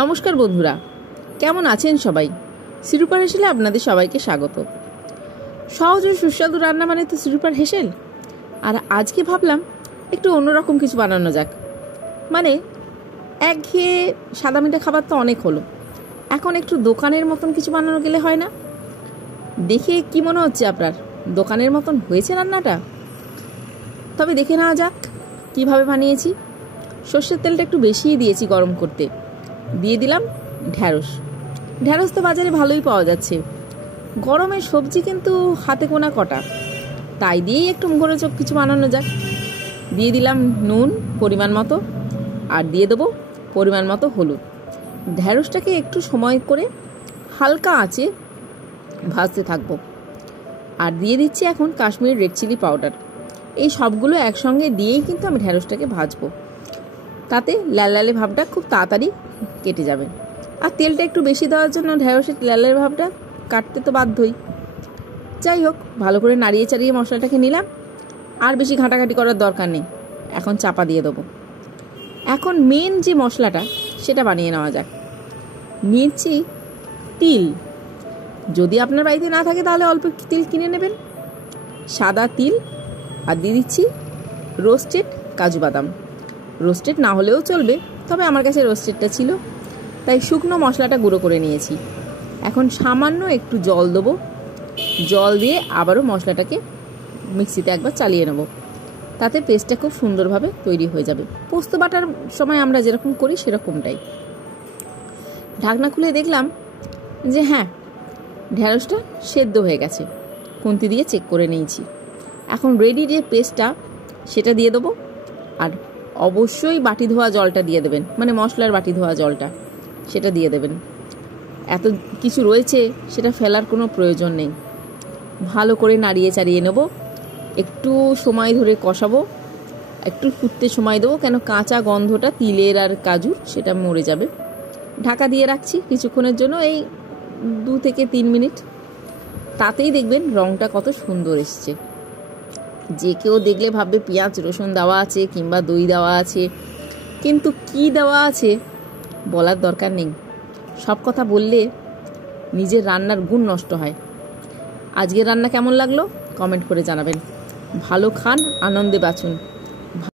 নমস্কার বন্ধুরা, কেমন আছেন সবাই? সিরুপার হেসেলে আপনাদের সবাইকে স্বাগত। সহজ ও সুস্বাদু রান্না মানে তো সিরুপার হেসেল। আর আজকে ভাবলাম একটু অন্যরকম কিছু বানানো যাক। মানে একঘেয়ে সাদা মিঠা খাবার তো অনেক হলো, এখন একটু দোকানের মতন কিছু বানানো গেলে হয় না? দেখে কি মনে হচ্ছে আপনার? দোকানের মতন হয়েছে রান্নাটা? তবে দেখে নেওয়া যাক কিভাবে বানিয়েছি। সর্ষের তেলটা একটু বেশিই দিয়েছি গরম করতে। দিয়ে দিলাম ঢ্যাঁড়স। ঢ্যাঁড়স তো বাজারে ভালোই পাওয়া যাচ্ছে। গরমের সবজি কিন্তু হাতে গোনা কটা, তাই দিয়েই একটু মুখরোচক কিছু বানানো যাক। দিয়ে দিলাম নুন পরিমাণ মতো, আর দিয়ে দেবো পরিমাণ মতো হলুদ। ঢ্যাঁড়সটাকে একটু সময় করে হালকা আঁচে ভাজতে থাকবো। আর দিয়ে দিচ্ছি এখন কাশ্মীরি রেড চিলি পাউডার। এই সবগুলো একসঙ্গে দিয়েই কিন্তু আমি ঢ্যাঁড়সটাকে ভাজবো, তাতে লাল লালে ভাবটা খুব তাড়াতাড়ি কেটে যাবে। আর তেলটা একটু বেশি দেওয়ার জন্য ঢ্যাঁড়সের লালের ভাবটা কাটতে তো বাধ্যই। যাই হোক, ভালো করে নাড়িয়ে চাড়িয়ে মশলাটাকে নিলাম। আর বেশি ঘাঁটাঘাঁটি করার দরকার নেই, এখন চাপা দিয়ে দেবো। এখন মেন যে মশলাটা সেটা বানিয়ে নেওয়া যাক। নিয়েছি তিল। যদি আপনার বাড়িতে না থাকে তাহলে অল্প একটু তিল কিনে নেবেন, সাদা তিল। আর দিয়ে দিচ্ছি রোস্টেড কাজু বাদাম। রোস্টেড না হলেও চলবে, তবে আমার কাছে রোস্টেডটা ছিল, তাই শুকনো মশলাটা গুঁড়ো করে নিয়েছি। এখন সামান্য একটু জল দেবো। জল দিয়ে আবারও মশলাটাকে মিক্সিতে একবার চালিয়ে নেব, তাতে পেস্টটা খুব সুন্দরভাবে তৈরি হয়ে যাবে। পোস্ত বাটার সময় আমরা যেরকম করি সেরকমটাই। ঢাকনা খুলে দেখলাম যে হ্যাঁ, ঢ্যাঁড়সটা সেদ্ধ হয়ে গেছে। খুন্তি দিয়ে চেক করে নিয়েছি। এখন রেডি যে পেস্টটা সেটা দিয়ে দেবো। আর অবশ্যই বাটি ধোয়া জলটা দিয়ে দেবেন, মানে মশলার বাটি ধোয়া জলটা সেটা দিয়ে দেবেন। এত কিছু রয়েছে, সেটা ফেলার কোনো প্রয়োজন নেই। ভালো করে নাড়িয়ে চাড়িয়ে নেব, একটু সময় ধরে কষাবো, একটু ফুটতে সময় দেবো, কেন কাঁচা গন্ধটা তিলের আর কাজুর সেটা মরে যাবে। ঢাকা দিয়ে রাখছি কিছুক্ষণের জন্য, এই 2 থেকে 3 মিনিট। তাতেই দেখবেন রঙটা কত সুন্দর এসছে। যে কেউ দেখলে ভাববে পেঁয়াজ রসুন দেওয়া আছে কিংবা দই দেওয়া আছে, কিন্তু কি দেওয়া আছে বলার দরকার নেই। সব কথা বললে নিজের রান্নার গুণ নষ্ট হয়। আজকের রান্না কেমন লাগলো কমেন্ট করে জানাবেন। ভালো খান, আনন্দে বাঁচুন।